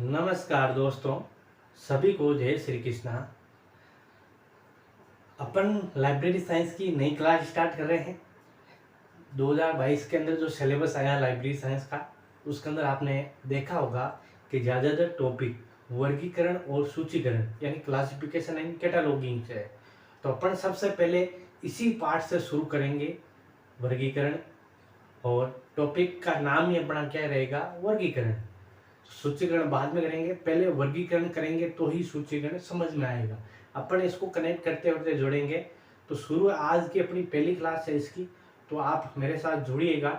नमस्कार दोस्तों, सभी को जय श्री कृष्णा। अपन लाइब्रेरी साइंस की नई क्लास स्टार्ट कर रहे हैं। 2022 के अंदर जो सिलेबस आया लाइब्रेरी साइंस का, उसके अंदर आपने देखा होगा कि ज़्यादातर टॉपिक वर्गीकरण और सूचीकरण यानी क्लासिफिकेशन एंड कैटालॉगिंग से है। तो अपन सबसे पहले इसी पार्ट से शुरू करेंगे, वर्गीकरण। और टॉपिक का नाम ही अपना क्या रहेगा, वर्गीकरण। सूचीकरण बाद में करेंगे, पहले वर्गीकरण करेंगे तो ही सूचीकरण समझ में आएगा। अपन इसको कनेक्ट करते होते जुड़ेंगे। तो शुरू आज की अपनी पहली क्लास है इसकी, तो आप मेरे साथ जुड़िएगा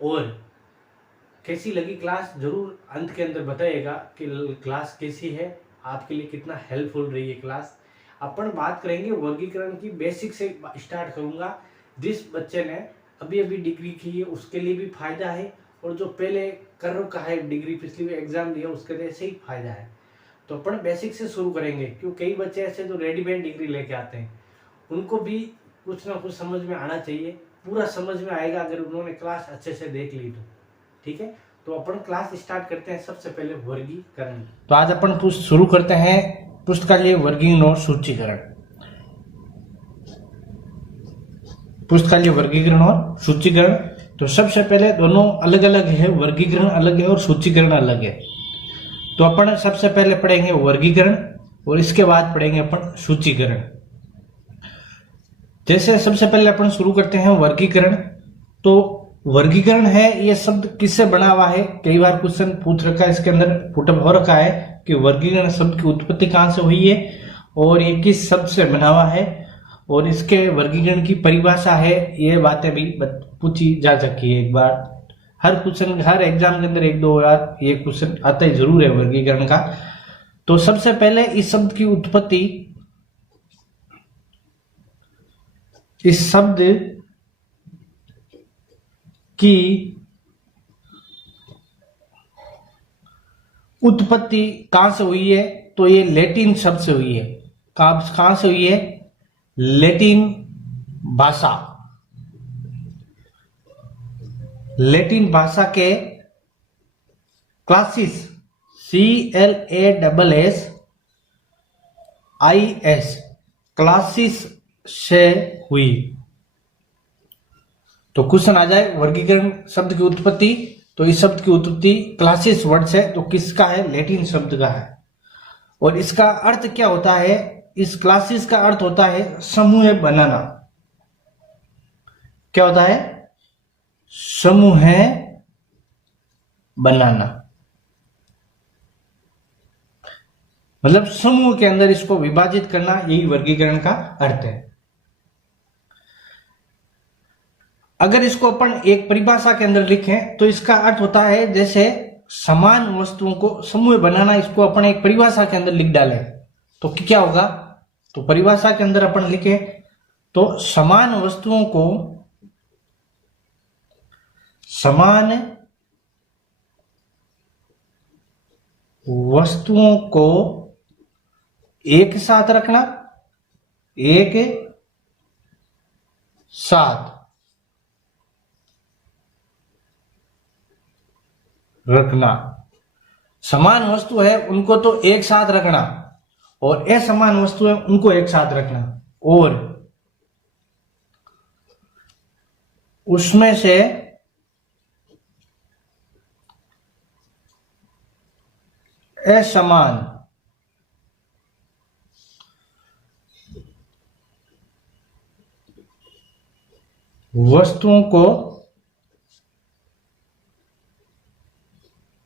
और कैसी लगी क्लास जरूर अंत के अंदर बताइएगा कि क्लास कैसी है, आपके लिए कितना हेल्पफुल रही है क्लास। अपन बात करेंगे वर्गीकरण की, बेसिक से स्टार्ट करूंगा। जिस बच्चे ने अभी अभी डिग्री की है उसके लिए भी फायदा है, और जो पहले कर रखा है डिग्री, पिछली भी एग्जाम दिया उसके लिए से ही फायदा है। तो अपन बेसिक से शुरू करेंगे, क्योंकि कई बच्चे ऐसे जो रेडीमेड डिग्री लेके आते हैं, उनको भी कुछ ना कुछ समझ में आना चाहिए। पूरा समझ में आएगा अगर उन्होंने क्लास अच्छे से देख ली तो। ठीक है, तो अपन क्लास स्टार्ट करते हैं। सबसे पहले वर्गीकरण। तो आज अपन शुरू करते हैं पुस्तकालय वर्गीकरण और सूचीकरण। पुस्तकालय वर्गीकरण और सूचीकरण, तो सबसे पहले दोनों अलग अलग है, वर्गीकरण अलग है और सूचीकरण अलग है। तो अपन सबसे पहले पढ़ेंगे वर्गीकरण और इसके बाद पढ़ेंगे अपन सूचीकरण। जैसे सबसे पहले अपन शुरू करते हैं वर्गीकरण। तो वर्गीकरण है, ये शब्द किससे बना हुआ है, कई बार क्वेश्चन पूछ रखा है, इसके अंदर पुटअप हो रखा है कि वर्गीकरण शब्द की उत्पत्ति कहां से हुई है और ये किस शब्द से बना हुआ है, और इसके वर्गीकरण की परिभाषा है। ये बातें भी पूछी जा सकती है। एक बार हर क्वेश्चन, हर एग्जाम के अंदर एक दो बार ये क्वेश्चन आता ही जरूर है वर्गीकरण का। तो सबसे पहले इस शब्द की उत्पत्ति, इस शब्द की उत्पत्ति कहां से हुई है, तो ये लैटिन शब्द से हुई है। कहां से हुई है, लैटिन भाषा। लैटिन भाषा के क्लासिस, CLASSIS, क्लासिस से हुई। तो क्वेश्चन आ जाए वर्गीकरण शब्द की उत्पत्ति, तो इस शब्द की उत्पत्ति क्लासिस वर्ड से, तो किसका है, लैटिन शब्द का है। और इसका अर्थ क्या होता है, इस क्लासिस का अर्थ होता है समूह बनाना। क्या होता है, समूह बनाना, मतलब समूह के अंदर इसको विभाजित करना, यही वर्गीकरण का अर्थ है। अगर इसको अपन एक परिभाषा के अंदर लिखें तो इसका अर्थ होता है जैसे समान वस्तुओं को समूह बनाना। इसको अपन एक परिभाषा के अंदर लिख डालें तो क्या होगा, तो परिभाषा के अंदर अपन लिखे तो समान वस्तुओं को एक साथ रखना, एक साथ रखना। समान वस्तु है उनको तो एक साथ रखना, और असमान वस्तु है उनको एक साथ रखना, और उसमें से असमान वस्तुओं को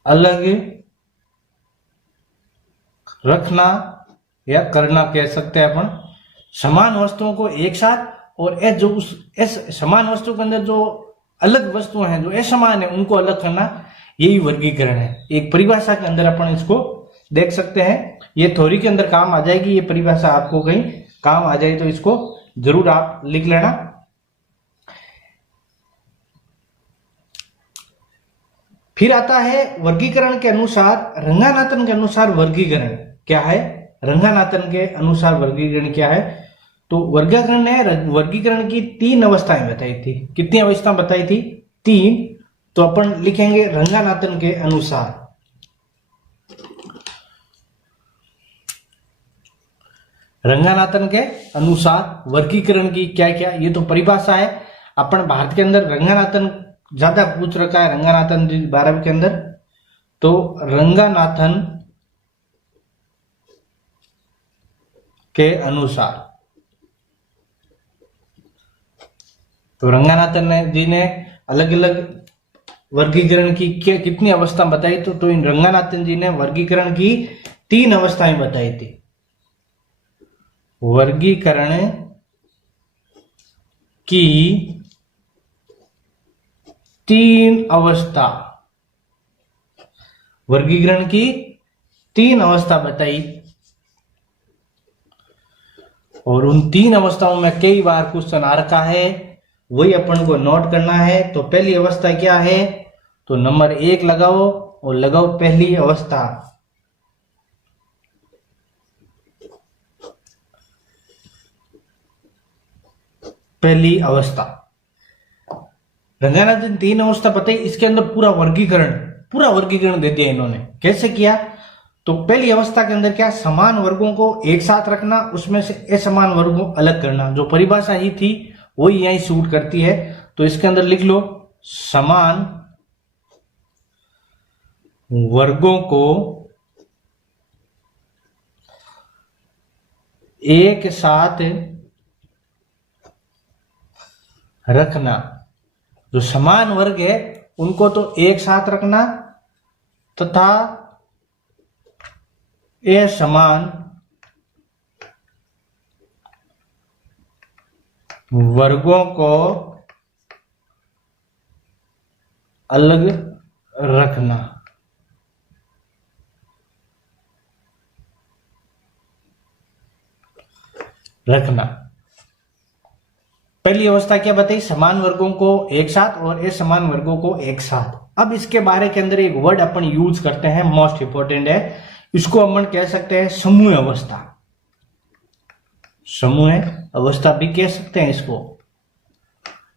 अलग रखना या करना कह सकते हैं अपन। समान वस्तुओं को एक साथ, और जो उस समान वस्तु के अंदर जो अलग वस्तुएं हैं जो असमान है उनको अलग करना, यही वर्गीकरण है। एक परिभाषा के अंदर अपन इसको देख सकते हैं। ये थ्योरी के अंदर काम आ जाएगी, ये परिभाषा आपको कहीं काम आ जाए तो इसको जरूर आप लिख लेना। फिर आता है वर्गीकरण के अनुसार, रंगानाथन के अनुसार वर्गीकरण क्या है, रंगानाथन के अनुसार वर्गीकरण क्या है। तो वर्गीकरण की 3 अवस्थाएं बताई थी। कितनी अवस्था बताई थी, 3। तो अपन लिखेंगे रंगानाथन के अनुसार। रंगानाथन के अनुसार वर्गीकरण की क्या क्या, ये तो परिभाषा है। अपन भारत के अंदर रंगानाथन ज्यादा पूछ रखा है, रंगानाथन जी 12वीं के अंदर। तो रंगानाथन के अनुसार, तो रंगानाथन जी ने अलग अलग वर्गीकरण की कितनी अवस्था बताई, तो इन रंगानाथन जी ने वर्गीकरण की 3 अवस्थाएं बताई थी। वर्गीकरण की 3 अवस्था, वर्गीकरण की 3 अवस्था बताई। और उन 3 अवस्थाओं में कई बार क्वेश्चन आ रखा है, वही अपन को नोट करना है। तो पहली अवस्था क्या है, तो नंबर 1 लगाओ और लगाओ पहली अवस्था। पहली अवस्था रंगानाथन 3 अवस्था बताई, इसके अंदर पूरा वर्गीकरण दे दिया इन्होंने। कैसे किया, तो पहली अवस्था के अंदर क्या, समान वर्गों को एक साथ रखना, उसमें से असमान वर्गों को अलग करना। जो परिभाषा ही थी वही यही सूट करती है। तो इसके अंदर लिख लो, समान वर्गों को एक साथ रखना। जो समान वर्ग है उनको तो एक साथ रखना, तथा असमान वर्गों को अलग रखना। पहली अवस्था क्या बताई, समान वर्गों को एक साथ और असमान वर्गों को एक साथ। अब इसके बारे के अंदर एक वर्ड अपन यूज करते हैं, मोस्ट इंपोर्टेंट है, इसको अपन कह सकते हैं समूह अवस्था। समूह अवस्था भी कह सकते हैं इसको,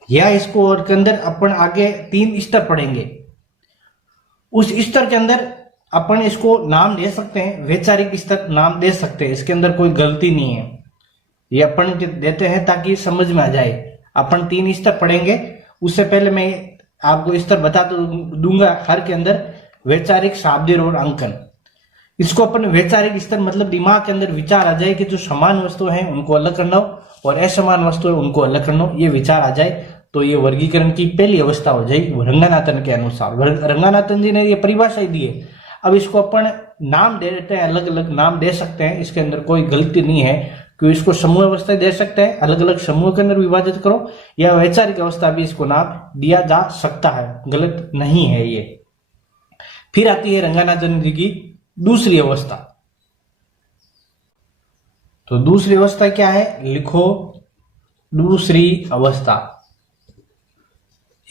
या इसको और के अंदर अपन आगे 3 स्तर पढ़ेंगे। उस स्तर के अंदर अपन इसको नाम दे सकते हैं, वैचारिक स्तर नाम दे सकते हैं, इसके अंदर कोई गलती नहीं है। ये अपन देते हैं ताकि समझ में आ जाए। अपन 3 स्तर पढ़ेंगे, उससे पहले मैं आपको स्तर बता दूंगा हर के अंदर, वैचारिक, शाब्दिक और अंकन। इसको अपन वैचारिक स्तर मतलब दिमाग के अंदर विचार आ जाए कि जो समान वस्तु है उनको अलग करना हो और असमान वस्तु है उनको अलग करना हो, ये विचार आ जाए तो ये वर्गीकरण की पहली अवस्था हो जाएगी रंगानाथन के अनुसार। रंगानाथन जी ने ये परिभाषा ही दी है। अब इसको अपन नाम दे देते हैं, अलग अलग नाम दे सकते हैं, इसके अंदर कोई गलती नहीं है, क्योंकि इसको समूह अवस्था दे सकते हैं, अलग अलग समूह के अंदर विभाजित करो, या वैचारिक अवस्था भी इसको नाम दिया जा सकता है, गलत नहीं है ये। फिर आती है रंगानाथन जी की दूसरी अवस्था। तो दूसरी अवस्था क्या है, लिखो दूसरी अवस्था।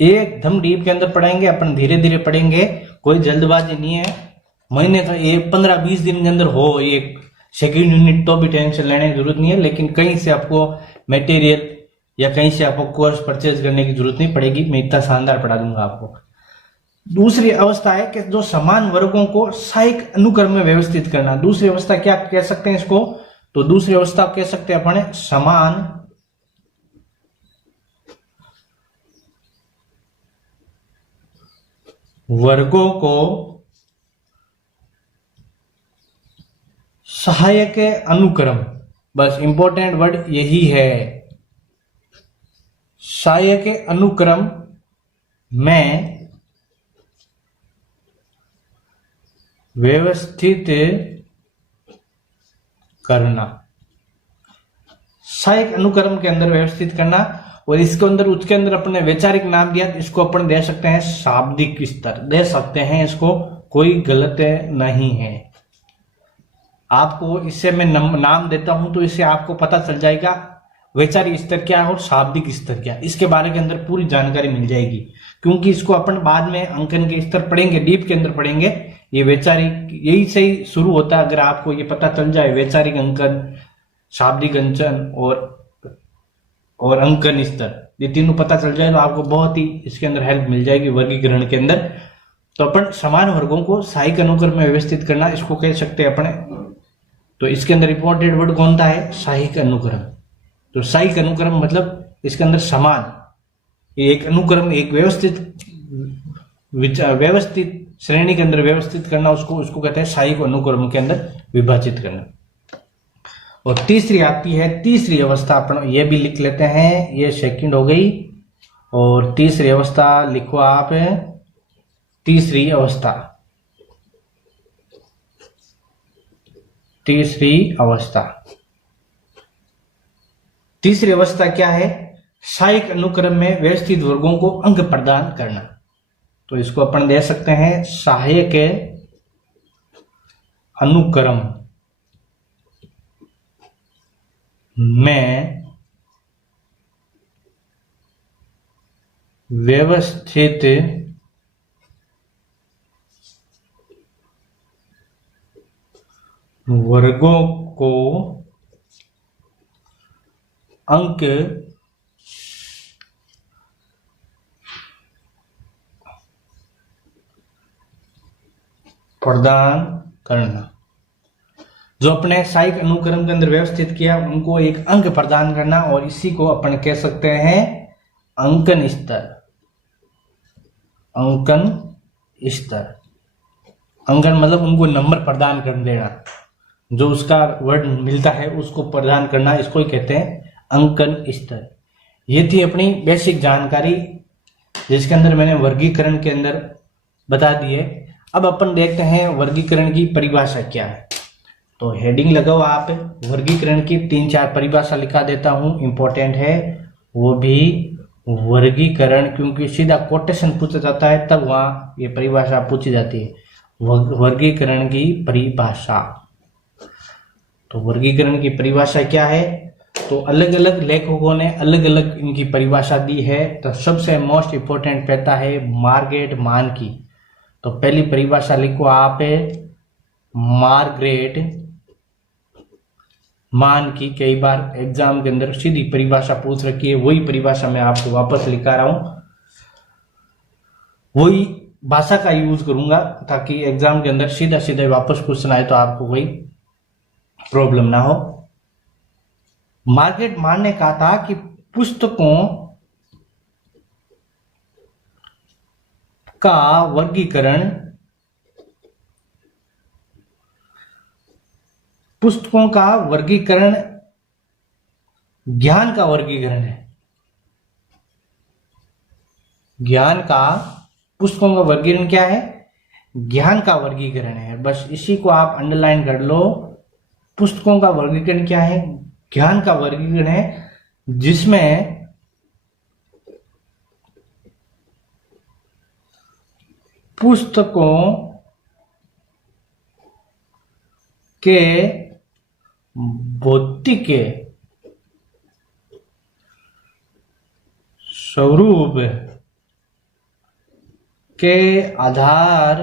एकदम डीप के अंदर पढ़ेंगे अपन, धीरे धीरे पढ़ेंगे, कोई जल्दबाजी नहीं है। महीने का 15-20 दिन के अंदर हो एक सेकेंड यूनिट तो भी टेंशन लेने की जरूरत नहीं है, लेकिन कहीं से आपको मटेरियल या कहीं से आपको कोर्स परचेज करने की जरूरत नहीं पड़ेगी, मैं इतना शानदार पढ़ा दूंगा आपको। दूसरी अवस्था है कि जो समान वर्गों को सहायक अनुक्रम में व्यवस्थित करना। दूसरी अवस्था क्या कह सकते हैं इसको, तो दूसरी अवस्था कह सकते हैं अपने समान वर्गों को सहायक अनुक्रम, बस इंपॉर्टेंट वर्ड यही है, सहायक अनुक्रम में व्यवस्थित करना। सहायक अनुक्रम के अंदर व्यवस्थित करना। और इसके अंदर उसके अंदर अपने वैचारिक नाम दिया, इसको अपन दे सकते हैं शाब्दिक स्तर, दे सकते हैं, इसको कोई गलत नहीं है। आपको इससे मैं नाम देता हूं तो इससे आपको पता चल जाएगा वैचारिक स्तर क्या है और शाब्दिक स्तर क्या है, इसके बारे के अंदर पूरी जानकारी मिल जाएगी, क्योंकि इसको अपन बाद में अंकन के स्तर पढ़ेंगे, डीप के अंदर पढ़ेंगे। ये वैचारिक यही से ही शुरू होता है। अगर आपको ये पता चल जाए वैचारिक अंकन, शाब्दिक अंकन और अंकन स्तर, ये तीनों पता चल जाए तो आपको बहुत ही इसके अंदर हेल्प मिल जाएगी वर्गीकरण के अंदर। तो अपन समान वर्गों को सहायक अनुक्रम में व्यवस्थित करना, इसको कह सकते हैं अपने। तो इसके अंदर इंपॉर्टेंट वर्ड कौन सा है? साहिक अनुक्रम। तो साहिक अनुक्रम मतलब इसके अंदर समान, एक अनुक्रम, एक व्यवस्थित श्रेणी के अंदर व्यवस्थित करना, उसको कहते हैं साहिक अनुक्रम के अंदर विभाजित करना। और तीसरी आती है तीसरी अवस्था, अपन ये भी लिख लेते हैं, ये सेकंड हो गई। और तीसरी अवस्था लिखो आप, तीसरी अवस्था, तीसरी अवस्था। तीसरी अवस्था क्या है? साहिक अनुक्रम में व्यवस्थित वर्गों को अंक प्रदान करना। तो इसको अपन दे सकते हैं सहायक अनुक्रम में व्यवस्थित वर्गों को अंक प्रदान करना। जो अपने साहिक अनुक्रम के अंदर व्यवस्थित किया उनको एक अंक प्रदान करना, और इसी को अपन कह सकते हैं अंकन स्तर। अंकन स्तर, अंकन मतलब उनको नंबर प्रदान कर देना, जो उसका वर्ड मिलता है उसको प्रदान करना, इसको ही कहते हैं अंकन स्तर। ये थी अपनी बेसिक जानकारी, जिसके अंदर मैंने वर्गीकरण के अंदर बता दिए। अब अपन देखते हैं वर्गीकरण की परिभाषा क्या है। तो हेडिंग लगाओ आप, वर्गीकरण की 3-4 परिभाषा लिखा देता हूं, इंपॉर्टेंट है वो भी वर्गीकरण, क्योंकि सीधा कोटेशन पूछा जाता है तब वहां ये परिभाषा पूछी जाती है, वर्गीकरण की परिभाषा। तो वर्गीकरण की परिभाषा क्या है? तो अलग अलग लेखकों ने अलग अलग इनकी परिभाषा दी है। तो सबसे मोस्ट इंपोर्टेंट रहता है मार्ग्रेट मान की। तो पहली परिभाषा लिखो आप, मार्ग्रेट मान की। कई बार एग्जाम के अंदर सीधी परिभाषा पूछ रखी है, वही परिभाषा मैं आपको वापस लिखा रहा हूं, वही भाषा का यूज करूंगा ताकि एग्जाम के अंदर सीधा सीधा वापस क्वेश्चन आए तो आपको कोई प्रॉब्लम ना हो। मार्ग्रेट मान ने कहा था कि पुस्तकों का वर्गीकरण, पुस्तकों का वर्गीकरण ज्ञान का वर्गीकरण है। ज्ञान का, पुस्तकों का वर्गीकरण क्या है? ज्ञान का वर्गीकरण है। बस इसी को आप अंडरलाइन कर लो। पुस्तकों का वर्गीकरण क्या है? ज्ञान का वर्गीकरण है, जिसमें पुस्तकों के भौतिक स्वरूप के आधार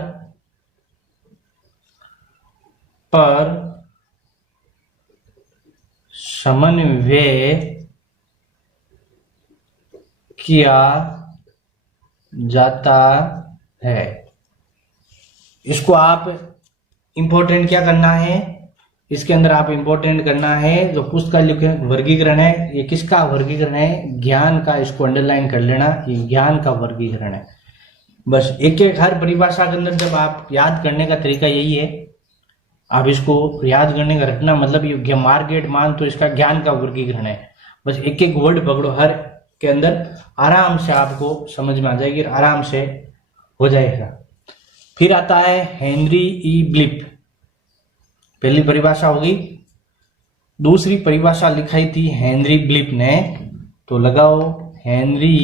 पर समन्वय किया जाता है। इसको आप इंपॉर्टेंट क्या करना है? इसके अंदर आप इंपॉर्टेंट करना है जो पुस्तकालय का वर्गीकरण है, ये किसका वर्गीकरण है? ज्ञान का। इसको अंडरलाइन कर लेना, ये ज्ञान का वर्गीकरण है। बस एक एक हर परिभाषा के अंदर जब आप याद करने का तरीका यही है, आप इसको याद करने का रखना, मतलब ये मार्ग्रेट मान तो इसका ज्ञान का वर्गीकरण है। बस एक एक वर्ड पकड़ो हर के अंदर, आराम से आपको समझ में आ जाएगी, आराम से हो जाएगा। फिर आता है हेनरी ई ब्लिप, पहली परिभाषा होगी। दूसरी परिभाषा लिखाई थी हेनरी ब्लिप ने, तो लगाओ हेनरी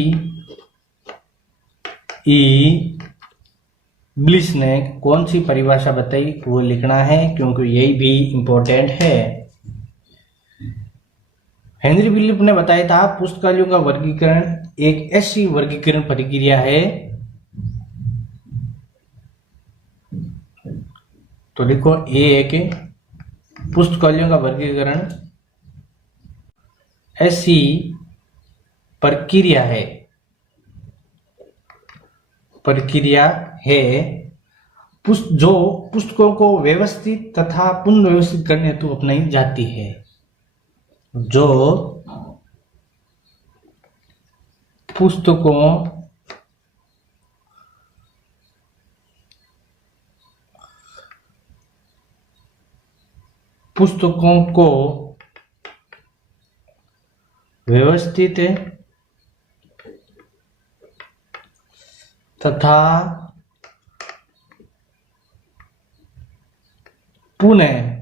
ई ब्लिस ने कौन सी परिभाषा बताई वो लिखना है, क्योंकि यही भी इंपॉर्टेंट है। हेनरी ब्लिप ने बताया था पुस्तकालयों का वर्गीकरण एक ऐसी वर्गीकरण प्रक्रिया है, तो लिखो एक पुस्तकालयों का वर्गीकरण ऐसी प्रक्रिया है जो पुस्तकों को व्यवस्थित तथा पुनः व्यवस्थित करने हेतु अपनाई जाती है। जो पुस्तकों को व्यवस्थित तथा पुनः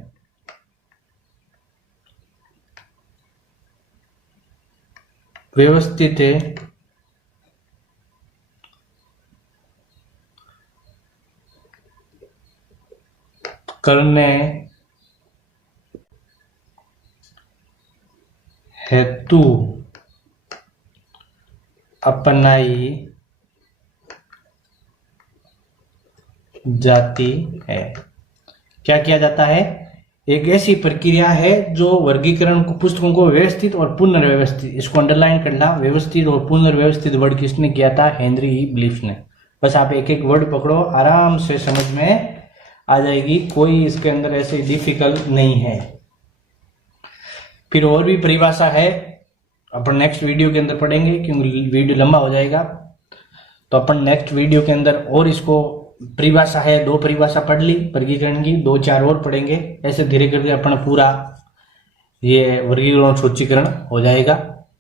व्यवस्थित करने हेतु अपनाई जाती है। क्या किया जाता है? एक ऐसी प्रक्रिया है जो वर्गीकरण को पुस्तकों को व्यवस्थित और पुनर्व्यवस्थित, इसको अंडरलाइन करना, व्यवस्थित और पुनर्व्यवस्थित वर्ड किसने किया था? हेनरी ई ब्लीफ ने। बस आप एक एक वर्ड पकड़ो, आराम से समझ में आ जाएगी, कोई इसके अंदर ऐसे डिफिकल्ट नहीं है। फिर और भी परिभाषा है, अपन नेक्स्ट वीडियो के अंदर पढ़ेंगे क्योंकि वीडियो लंबा हो जाएगा। तो अपन नेक्स्ट वीडियो के अंदर और इसको परिभाषा है, 2 परिभाषा पढ़ ली वर्गीकरण की, 2-4 और पढ़ेंगे। ऐसे धीरे करके अपन पूरा ये वर्गीकरण सूचीकरण हो जाएगा।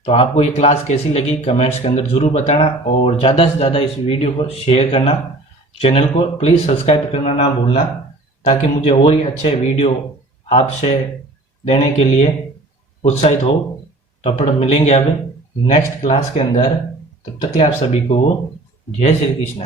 तो आपको ये क्लास कैसी लगी कमेंट्स के अंदर जरूर बताना, और ज़्यादा से ज़्यादा इस वीडियो को शेयर करना, चैनल को प्लीज़ सब्सक्राइब करना ना भूलना, ताकि मुझे और ही अच्छे वीडियो आपसे देने के लिए उत्साहित हो। तो अपन मिलेंगे अब नेक्स्ट क्लास के अंदर, तब तक के लिए आप सभी को जय श्री कृष्ण।